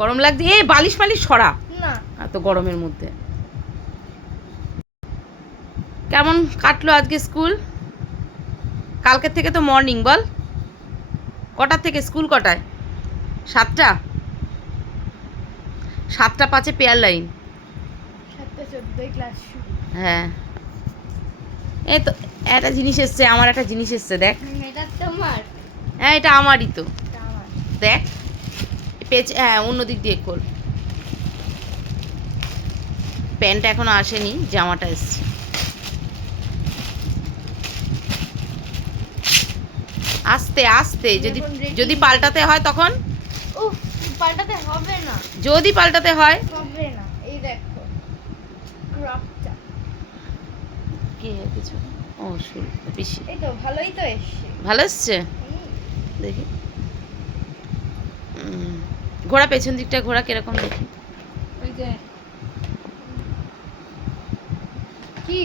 গরম লাগছে? এ বালিশ ফালিশ সরা না। এত গরমের মধ্যে। কেমন কাটলো আজকে স্কুল? কালকের থেকে তো মর্নিং, বল কটার থেকে স্কুল? কটায়? 7টা? 7টা 5-এ পেয়ার লাইন। 7টা 14 ক্লাস শুরু। হ্যাঁ, এই তো একটা জিনিস এসছে, আমার একটা জিনিস এসছে দেখ। এটা তোমার? হ্যাঁ, এটা আমারই তো। এটা আমার। দেখ পেজ, হ্যাঁ অন্য দিক দিয়ে খোল। প্যান্ট এখনো আসেনি, জামাটা এসছে। আস্তে আস্তে, যদি যদি পাল্টাতে হয় তখন? উফ, পাল্টাতে হবে না। যদি পাল্টাতে হয় হবে না। এই দেখো ক্রপটা। কি কিছু? ও শুল পিসি। এই তো ভালোই তো এসছে। ভালো এসছে, দেখি। ঘোড়া পেছন দিকটা, ঘোড়া কিরকম দেখি। ওই যে কি